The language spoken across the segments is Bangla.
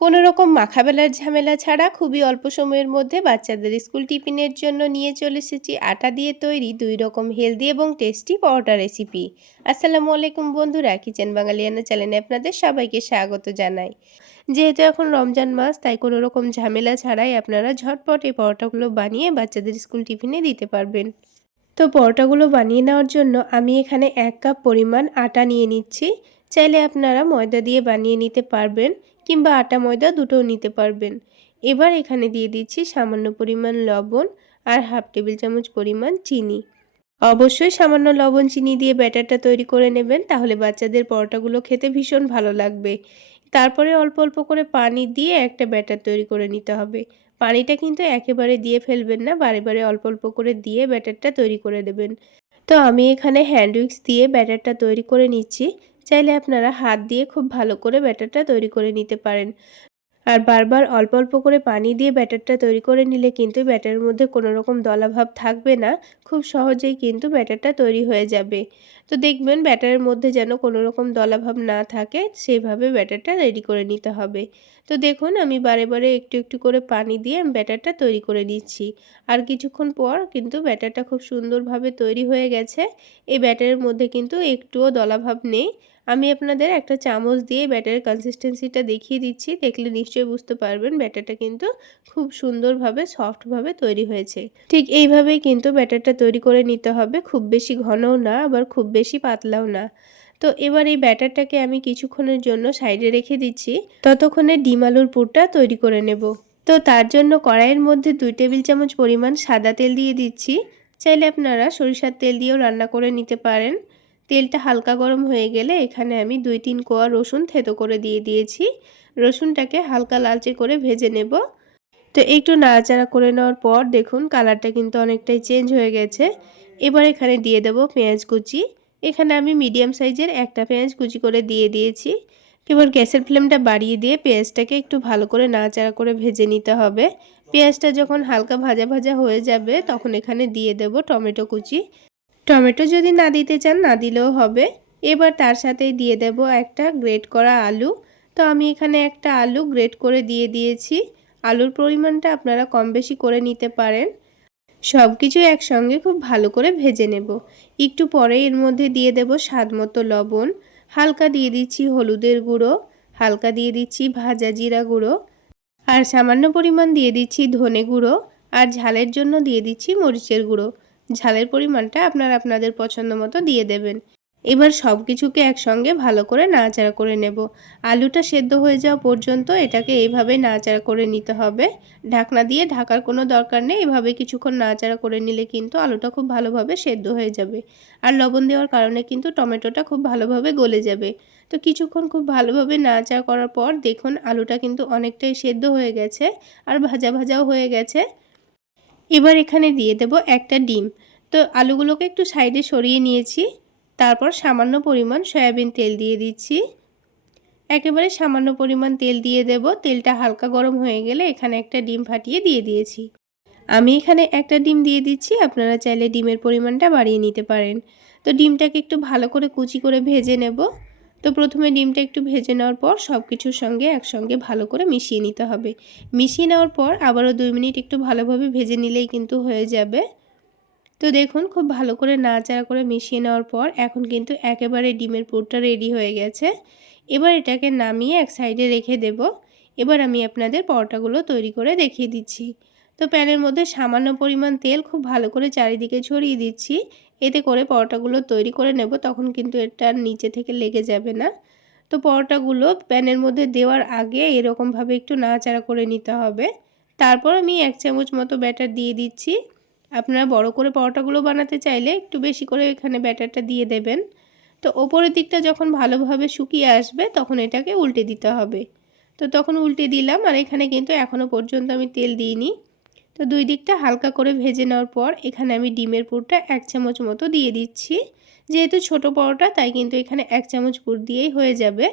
কোনো রকম মাখাবেলার ঝামেলা ছাড়া খুবই অল্প সময়ের মধ্যে বাচ্চাদের স্কুল টিফিনের জন্য নিয়ে চলে এসেছি আটা দিয়ে তৈরি 2 রকম হেলদি এবং টেস্টি পরোটা রেসিপি। আসসালামু আলাইকুম বন্ধুরা, কিচেন বাঙালিয়ানা চ্যানেলে আপনাদের সবাইকে স্বাগত জানাই। যেহেতু এখন রমজান মাস, তাই কোনো রকম ঝামেলা ছাড়াই আপনারা ঝটপট এই পরোটাগুলো বানিয়ে বাচ্চাদের স্কুল টিফিনে দিতে পারবেন। তো পরোটাগুলো বানিয়ে নেওয়ার জন্য আমি এখানে 1 কাপ পরিমাণ আটা নিয়ে নিচ্ছি। চাইলে আপনারা ময়দা দিয়ে বানিয়ে নিতে পারবেন কিংবা আটা ময়দা দুটোও নিতে পারবেন। এবার এখানে দিয়ে দিচ্ছি সামান্য পরিমাণ লবণ আর হাফ টেবিল চামচ পরিমাণ চিনি। অবশ্যই সামান্য লবণ চিনি দিয়ে ব্যাটারটা তৈরি করে নেবেন, তাহলে বাচ্চাদের পরোটাগুলো খেতে ভীষণ ভালো লাগবে। তারপরে অল্প অল্প করে পানি দিয়ে একটা ব্যাটার তৈরি করে নিতে হবে। পানিটা কিন্তু একেবারে দিয়ে ফেলবেন না, বারে বারে অল্প অল্প করে দিয়ে ব্যাটারটা তৈরি করে দেবেন। তো আমি এখানে হ্যান্ড উইক্স দিয়ে ব্যাটারটা তৈরি করে নিচ্ছি। চাইলে আপনারা হাত দিয়ে খুব ভালো করে ব্যাটারটা তৈরি করে নিতে পারেন। আর বারবার অল্প অল্প করে পানি দিয়ে ব্যাটারটা তৈরি করে নিলে কিন্তু ব্যাটারের মধ্যে কোনো রকম দলাভাব থাকবে না। খুব সহজেই কিন্তু ব্যাটারটা তৈরি হয়ে যাবে। তো দেখবেন ব্যাটারের মধ্যে যেন কোনো রকম দলাভাব না থাকে, সেইভাবে ব্যাটারটা রেডি করে নিতে হবে। তো দেখুন আমি বারে বারে একটু একটু করে পানি দিয়ে ব্যাটারটা তৈরি করে নিচ্ছি। আর কিছুক্ষণ পর কিন্তু ব্যাটারটা খুব সুন্দরভাবে তৈরি হয়ে গেছে। এই ব্যাটারের মধ্যে কিন্তু একটুও দলাভাব নেই। আমি আপনাদের একটা চামচ দিয়ে ব্যাটারের কনসিস্টেন্সিটা দেখিয়ে দিচ্ছি। দেখলে নিশ্চয়ই বুঝতে পারবেন ব্যাটারটা কিন্তু খুব সুন্দরভাবে সফটভাবে তৈরি হয়েছে। ঠিক এইভাবেই কিন্তু ব্যাটারটা তৈরি করে নিতে হবে। খুব বেশি ঘনও না, আবার খুব বেশি পাতলাও না। তো এবার এই ব্যাটারটাকে আমি কিছুক্ষণের জন্য সাইডে রেখে দিচ্ছি। ততক্ষণে ডিম আলুর পুরটা তৈরি করে নেব। তো তার জন্য কড়াইয়ের মধ্যে 2 টেবিল চামচ পরিমাণ সাদা তেল দিয়ে দিচ্ছি। চাইলে আপনারা সরিষার তেল দিয়েও রান্না করে নিতে পারেন। তেলটা হালকা গরম হয়ে গেলে এখানে আমি 2-3 কোয়া রসুন থেতো করে দিয়ে দিয়েছি। রসুনটাকে হালকা লালচে করে ভেজে নেব। তো একটু নাড়াচাড়া করে নেওয়ার পর দেখুন কালারটা কিন্তু অনেকটাই চেঞ্জ হয়ে গেছে। এবার এখানে দিয়ে দেব পেঁয়াজ কুচি। এখানে আমি মিডিয়াম সাইজের একটা পেঁয়াজ কুচি করে দিয়ে দিয়েছি। এবার গ্যাসের ফ্লেমটা বাড়িয়ে দিয়ে পেঁয়াজটাকে একটু ভালো করে নাড়াচাড়া করে ভেজে নিতে হবে। পেঁয়াজটা যখন হালকা ভাজা ভাজা হয়ে যাবে তখন এখানে দিয়ে দেব টমেটো কুচি। টমেটো যদি না দিতে চান না দিলেও হবে। এবার তার সাথেই দিয়ে দেব একটা গ্রেট করা আলু। তো আমি এখানে একটা আলু গ্রেট করে দিয়ে দিয়েছি। আলুর পরিমাণটা আপনারা কম বেশি করে নিতে পারেন। সব কিছু একসঙ্গে খুব ভালো করে ভেজে নেব। একটু পরে এর মধ্যে দিয়ে দেব স্বাদ মতো লবণ, হালকা দিয়ে দিচ্ছি হলুদের গুঁড়ো, হালকা দিয়ে দিচ্ছি ভাজা জিরা গুঁড়ো, আর সামান্য পরিমাণ দিয়ে দিচ্ছি ধনে গুঁড়ো, আর ঝালের জন্য দিয়ে দিচ্ছি মরিচের গুঁড়ো। ঝালের পরিমাণটা আপনারা আপনাদের পছন্দ মতো দিয়ে দেবেন। এবার সব কিছুকে একসঙ্গে ভালো করে নাড়াচাড়া করে নেব। আলুটা সেদ্ধ হয়ে যাওয়া পর্যন্ত এটাকে এইভাবে নাড়াচাড়া করে নিতে হবে। ঢাকনা দিয়ে ঢাকার কোনো দরকার নেই। এভাবে কিছুক্ষণ নাড়াচাড়া করে নিলে কিন্তু আলুটা খুব ভালোভাবে সেদ্ধ হয়ে যাবে। আর লবণ দেওয়ার কারণে কিন্তু টমেটোটা খুব ভালোভাবে গলে যাবে। তো কিছুক্ষণ খুব ভালোভাবে নাড়াচাড়া করার পর দেখুন আলুটা কিন্তু অনেকটাই সেদ্ধ হয়ে গেছে আর ভাজা ভাজাও হয়ে গেছে। এবার এখানে দিয়ে দেব একটা ডিম। তো আলুগুলোকে একটু সাইডে সরিয়ে নিয়েছি। তারপর সামান্য পরিমাণ সয়াবিন তেল দিয়ে দিচ্ছি। একেবারে সামান্য পরিমাণ তেল দিয়ে দেব। তেলটা হালকা গরম হয়ে গেলে এখানে একটা ডিম ফাটিয়ে দিয়ে দিয়েছি। আমি এখানে একটা ডিম দিয়ে দিচ্ছি, আপনারা চাইলে ডিমের পরিমাণটা বাড়িয়ে নিতে পারেন। তো ডিমটাকে একটু ভালো করে কুচি করে ভেজে নেব। তো প্রথমে ডিমটা একটু ভেজে নেওয়ার পর সব কিছুর সঙ্গে একসঙ্গে ভালো করে মিশিয়ে নিতে হবে। মিশিয়ে নেওয়ার পর আবারও 2 মিনিট একটু ভালোভাবে ভেজে নিলেই কিন্তু হয়ে যাবে। তো দেখুন খুব ভালো করে নাড়াচাড়া করে মিশিয়ে নেওয়ার পর এখন কিন্তু একেবারে ডিমের পুরটা রেডি হয়ে গেছে। এবার এটাকে নামিয়ে এক সাইডে রেখে দেব। এবার আমি আপনাদের পরোটাগুলো তৈরি করে দেখিয়ে দিচ্ছি। তো প্যানের মধ্যে সামান্য পরিমাণ তেল খুব ভালো করে চারিদিকে ছড়িয়ে দিচ্ছি। এতে করে পরোটাগুলো তৈরি করে নেব, তখন কিন্তু এটার নিচে থেকে লেগে যাবে না। তো পরোটাগুলো প্যানের মধ্যে দেওয়ার আগে এরকমভাবে একটু নাড়াচাড়া করে নিতে হবে। তারপর আমি 1 চামচ মতো ব্যাটার দিয়ে দিচ্ছি। আপনারা বড় করে পরোটাগুলো বানাতে চাইলে একটু বেশি করে এখানে ব্যাটারটা দিয়ে দেবেন। তো ওপরের দিকটা যখন ভালোভাবে শুকিয়ে আসবে তখন এটাকে উল্টে দিতে হবে। তো তখন উল্টে দিলাম, আর এখানে কিন্তু এখনও পর্যন্ত আমি তেল দিইনি। তো 2 দিকটা হালকা করে ভেজে নেওয়ার পর এখানে আমি ডিমের পুরটা 1 চামচ মতো দিয়ে দিচ্ছি। যেহেতু ছোট পরোটা তাই কিন্তু এখানে 1 চামচ পুর দিয়েই হয়ে যাবে।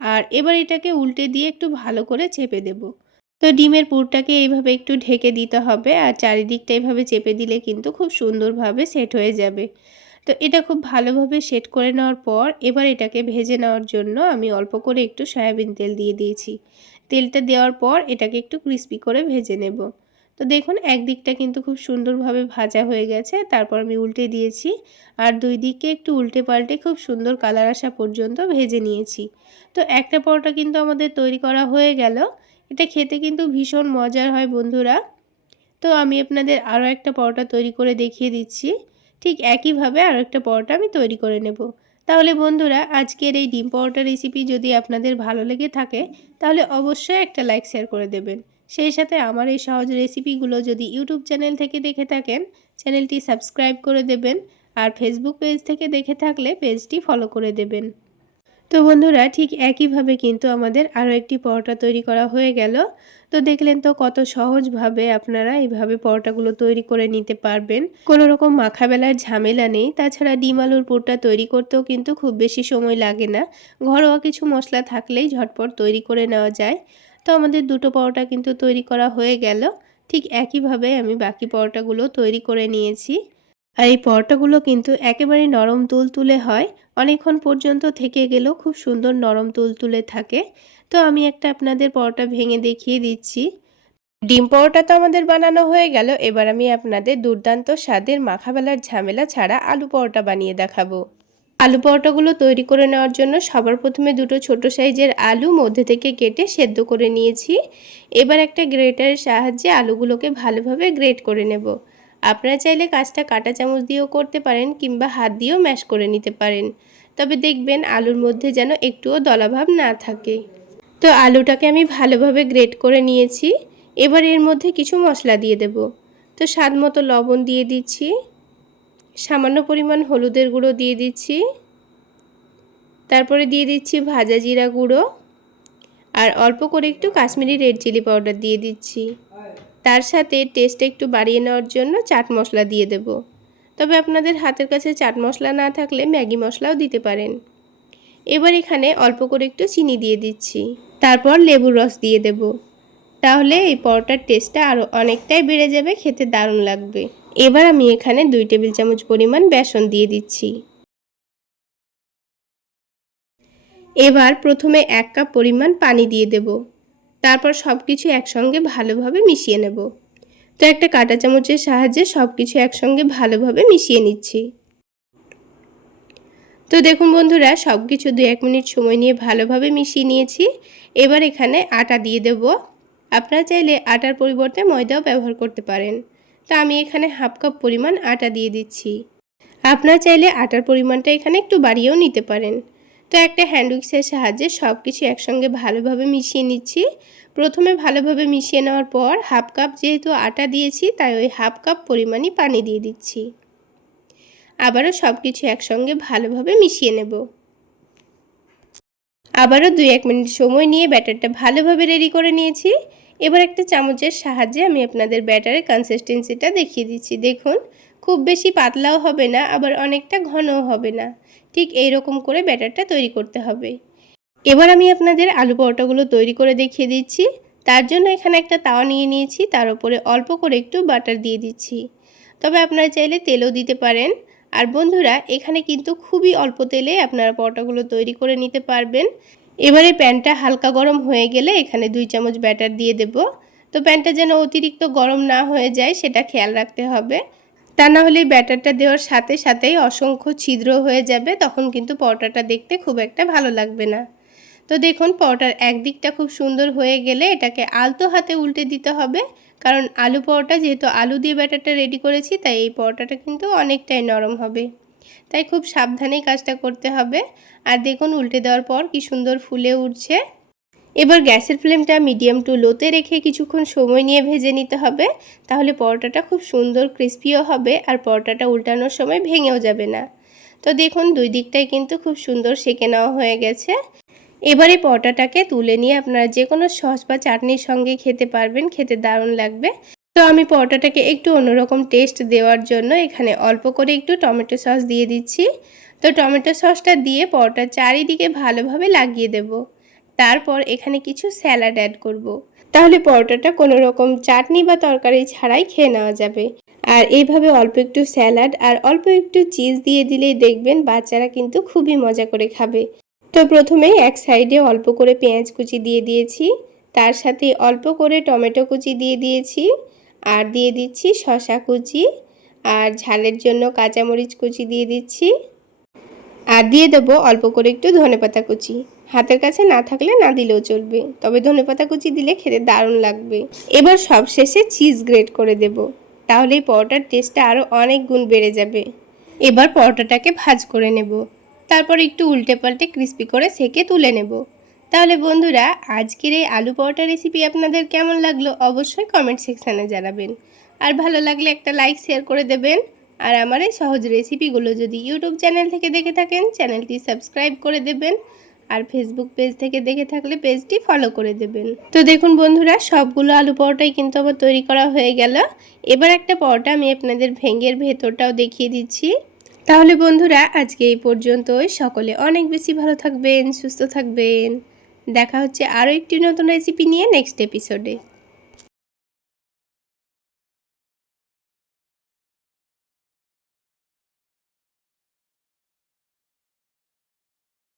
আর এবার এটাকে উল্টে দিয়ে একটু ভালো করে চেপে দেব। তো ডিমের পুরটাকে এইভাবে একটু ঢেকে দিতে হবে, আর চারিদিকটা এভাবে চেপে দিলে কিন্তু খুব সুন্দরভাবে সেট হয়ে যাবে। তো এটা খুব ভালোভাবে সেট করে নেওয়ার পর এবার এটাকে ভেজে নেওয়ার জন্য আমি অল্প করে একটু সয়াবিন তেল দিয়ে দিয়েছি। তেলটা দেওয়ার পর এটাকে একটু ক্রিস্পি করে ভেজে নেব। তো দেখুন একদিকটা কিন্তু খুব সুন্দরভাবে ভাজা হয়ে গেছে, তারপর আমি উল্টে দিয়েছি আর দুই দিকে একটু উল্টে পাল্টে খুব সুন্দর কালার আসা পর্যন্ত ভেজে নিয়েছি। তো একটা পরোটা কিন্তু আমাদের তৈরি করা হয়ে গেল। এটা খেতে কিন্তু ভীষণ মজার হয় বন্ধুরা। তো আমি আপনাদের আরও একটা পরোটা তৈরি করে দেখিয়ে দিচ্ছি। ঠিক একইভাবে আরও একটা পরোটা আমি তৈরি করে নেব। তাহলে বন্ধুরা আজকের এই ডিম পরোটা রেসিপি যদি আপনাদের ভালো লেগে থাকে তাহলে অবশ্যই একটা লাইক শেয়ার করে দেবেন। সেই সাথে আমার এই সহজ রেসিপিগুলো যদি ইউটিউব চ্যানেল থেকে দেখে থাকেন চ্যানেলটি সাবস্ক্রাইব করে দেবেন, আর ফেসবুক পেজ থেকে দেখে থাকলে পেজটি ফলো করে দেবেন। তো বন্ধুরা ঠিক একইভাবে কিন্তু আমাদের আরও একটি পরোটা তৈরি করা হয়ে গেল। তো দেখলেন তো কত সহজভাবে আপনারা এইভাবে পরোটাগুলো তৈরি করে নিতে পারবেন, কোনো রকম মাখাবেলার ঝামেলা নেই। তাছাড়া ডিম আলুর পুরটা তৈরি করতেও কিন্তু খুব বেশি সময় লাগে না, ঘরোয়া কিছু মশলা থাকলেই ঝটপট তৈরি করে নেওয়া যায়। তো আমাদের দুটো পরোটা কিন্তু তৈরি করা হয়ে গেল। ঠিক একইভাবে আমি বাকি পরোটাগুলো তৈরি করে নিয়েছি। আর এই পরোটাগুলো কিন্তু একেবারে নরম তুলতুলে হয়, অনেকক্ষণ পর্যন্ত থেকে গেলেও খুব সুন্দর নরম তুলতুলে থাকে। তো আমি একটা আপনাদের পরোটা ভেঙে দেখিয়ে দিচ্ছি। ডিম পরোটা তো আমাদের বানানো হয়ে গেল, এবার আমি আপনাদের দুর্দান্ত স্বাদের মাখাবেলার ঝামেলা ছাড়া আলু পরোটা বানিয়ে দেখাবো। আলু পরোটাগুলো তৈরি করে নেওয়ার জন্য সবার প্রথমে দুটো ছোট সাইজের আলু মধ্যে থেকে কেটে সেদ্ধ করে নিয়েছি। এবার একটা গ্রেটারের সাহায্যে আলুগুলোকে ভালোভাবে গ্রেট করে নেব। আপনারা চাইলে কাজটা কাঁটা চামচ দিয়েও করতে পারেন কিংবা হাত দিয়েও ম্যাশ করে নিতে পারেন, তবে দেখবেন আলুর মধ্যে যেন একটুও দলাভাব না থাকে। তো আলুটাকে আমি ভালোভাবে গ্রেট করে নিয়েছি। এবার এর মধ্যে কিছু মশলা দিয়ে দেব। তো স্বাদ মতো লবণ দিয়ে দিচ্ছি, সামান্য পরিমাণ হলুদের গুঁড়ো দিয়ে দিচ্ছি, তারপরে দিয়ে দিচ্ছি ভাজা জিরা গুঁড়ো, আর অল্প করে একটু কাশ্মীরি রেড চিলি পাউডার দিয়ে দিচ্ছি। তার সাথে টেস্টটা একটু বাড়িয়ে নেওয়ার জন্য চাট মশলা দিয়ে দেব। তবে আপনাদের হাতের কাছে চাট মশলা না থাকলে ম্যাগি মশলাও দিতে পারেন। এবার এখানে অল্প করে একটু চিনি দিয়ে দিচ্ছি, তারপর লেবুর রস দিয়ে দেব। তাহলে এই পরোটার টেস্টটা আরও অনেকটাই বেড়ে যাবে, খেতে দারুণ লাগবে। এবার আমি এখানে 2 টেবিল চামচ পরিমাণ বেসন দিয়ে দিচ্ছি। এবার প্রথমে 1 কাপ পরিমাণ পানি দিয়ে দেব, তারপর সব কিছু একসঙ্গে ভালোভাবে মিশিয়ে নেব। তো একটা কাঁটা চামচের সাহায্যে সব কিছু একসঙ্গে ভালোভাবে মিশিয়ে নিচ্ছি। তো দেখুন বন্ধুরা সব কিছু 2-1 মিনিট সময় নিয়ে ভালোভাবে মিশিয়ে নিয়েছি। এবার এখানে আটা দিয়ে দেব। আপনারা চাইলে আটার পরিবর্তে ময়দাও ব্যবহার করতে পারেন। তো আমি এখানে হাফ কাপ পরিমাণ আটা দিয়ে দিচ্ছি। আপনারা চাইলে আটার পরিমাণটা এখানে একটু বাড়িয়েও নিতে পারেন। তো একটা হ্যান্ড উইক্সের সাহায্যে সব কিছু একসঙ্গে ভালোভাবে মিশিয়ে নিচ্ছি। প্রথমে ভালোভাবে মিশিয়ে নেওয়ার পর হাফ কাপ যেহেতু আটা দিয়েছি তাই ওই হাফ কাপ পরিমাণই পানি দিয়ে দিচ্ছি। আবারও সব কিছু একসঙ্গে ভালোভাবে মিশিয়ে নেব। আবারও 2-1 মিনিট সময় নিয়ে ব্যাটারটা ভালোভাবে রেডি করে নিয়েছি। এবার একটা চামচের সাহায্যে আমি আপনাদের ব্যাটারের কনসিস্টেন্সিটা দেখিয়ে দিচ্ছি। দেখুন খুব বেশি পাতলাও হবে না, আবার অনেকটা ঘনও হবে না, ঠিক এই রকম করে ব্যাটারটা তৈরি করতে হবে। এবার আমি আপনাদের আলু পরোটাগুলো তৈরি করে দেখিয়ে দিচ্ছি। তার জন্য এখানে একটা তাওয়া নিয়ে নিয়েছি, তার উপরে অল্প করে একটু বাটার দিয়ে দিচ্ছি। তবে আপনারা চাইলে তেলও দিতে পারেন। আর বন্ধুরা এখানে কিন্তু খুবই অল্প তেলে আপনারা পরোটাগুলো তৈরি করে নিতে পারবেন। এবারে প্যানটা হালকা গরম হয়ে গেলে এখানে 2 চামচ ব্যাটার দিয়ে দেব। তো প্যানটা যেন অতিরিক্ত গরম না হয়ে যায় সেটা খেয়াল রাখতে হবে, তা না হলে ব্যাটারটা দেওয়ার সাথে সাথেই অসংখ্য ছিদ্র হয়ে যাবে, তখন কিন্তু পরোটাটা দেখতে খুব একটা ভালো লাগবে না। তো দেখুন পরোটার একদিকটা খুব সুন্দর হয়ে গেলে এটাকে আলতো হাতে উল্টে দিতে হবে, কারণ আলু পরোটা যেহেতু আলু দিয়ে ব্যাটারটা রেডি করেছি তাই এই পরোটাটা কিন্তু অনেকটাই নরম হবে, তাই খুব সাবধানেই কাজটা করতে হবে। আর দেখুন উল্টে দেওয়ার পর কি সুন্দর ফুলে উঠছে। এবার গ্যাসের ফ্লেমটা মিডিয়াম টু লোতে রেখে কিছুক্ষণ সময় নিয়ে ভেজে নিতে হবে, তাহলে পরোটাটা খুব সুন্দর ক্রিস্পিও হবে আর পরোটাটা উল্টানোর সময় ভেঙেও যাবে না। তো দেখুন দুই দিকটাই কিন্তু খুব সুন্দর সেঁকে নেওয়া হয়ে গেছে। এবারে পরোটাটাকে তুলে নিয়ে আপনারা যে কোনো সস বা চাটনির সঙ্গে খেতে পারবেন, খেতে দারুণ লাগবে। তো আমি পরোটাটাকে একটু অন্যরকম টেস্ট দেওয়ার জন্য এখানে অল্প করে একটু টমেটো সস দিয়ে দিচ্ছি। তো টমেটো সসটা দিয়ে পরোটার চারিদিকে ভালোভাবে লাগিয়ে দেব। তারপর এখানে কিছু স্যালাড অ্যাড করব। তাহলে পরোটাটা কোনো রকম চাটনি বা তরকারি ছাড়াই খেয়ে নেওয়া যাবে। আর এইভাবে অল্প একটু স্যালাড আর অল্প একটু চিজ দিয়ে দিলেই দেখবেন বাচ্চারা কিন্তু খুবই মজা করে খাবে। তো প্রথমেই এক সাইডে অল্প করে পেঁয়াজ কুচি দিয়ে দিয়েছি, তার সাথে অল্প করে টমেটো কুচি দিয়ে দিয়েছি, আর দিয়ে দিচ্ছি শসা কুচি, আর ঝালের জন্য কাঁচামরিচ কুচি দিয়ে দিচ্ছি, আর দিয়ে দেবো অল্প করে একটু ধনেপাতা কুচি। হাতের কাছে না থাকলে না দিলেও চলবে, তবে ধনেপাতা কুচি দিলে খেতে দারুণ লাগবে। এবার সবশেষে চিজ গ্রেট করে দেব, তাহলে এই পরোটার টেস্টটা আরও অনেক গুণ বেড়ে যাবে। এবার পরোটাটাকে ভাজ করে নেব, তারপর একটু উল্টে পাল্টে ক্রিস্পি করে সেকে তুলে নেব। তাহলে বন্ধুরা, আজকের এই আলু পরোটা রেসিপি আপনাদের কেমন লাগলো অবশ্যই কমেন্ট সেকশানে জানাবেন। আর ভালো লাগলে একটা লাইক শেয়ার করে দেবেন। আর আমার এই সহজ রেসিপিগুলো যদি ইউটিউব চ্যানেল থেকে দেখে থাকেন, চ্যানেলটি সাবস্ক্রাইব করে দেবেন। আর ফেসবুক পেজ থেকে দেখে থাকলে পেজটি ফলো করে দেবেন। তো দেখুন বন্ধুরা, সবগুলো আলু পরোটাই কিন্তু আবার তৈরি করা হয়ে গেল। এবার একটা পরোটা আমি আপনাদের ভেঙের ভেতরটাও দেখিয়ে দিচ্ছি। তাহলে বন্ধুরা, আজকে এই পর্যন্তই। সকলে অনেক বেশি ভালো থাকবেন, সুস্থ থাকবেন। দেখা হচ্ছে আরও একটি নতুন রেসিপি নিয়ে নেক্সট এপিসোডে।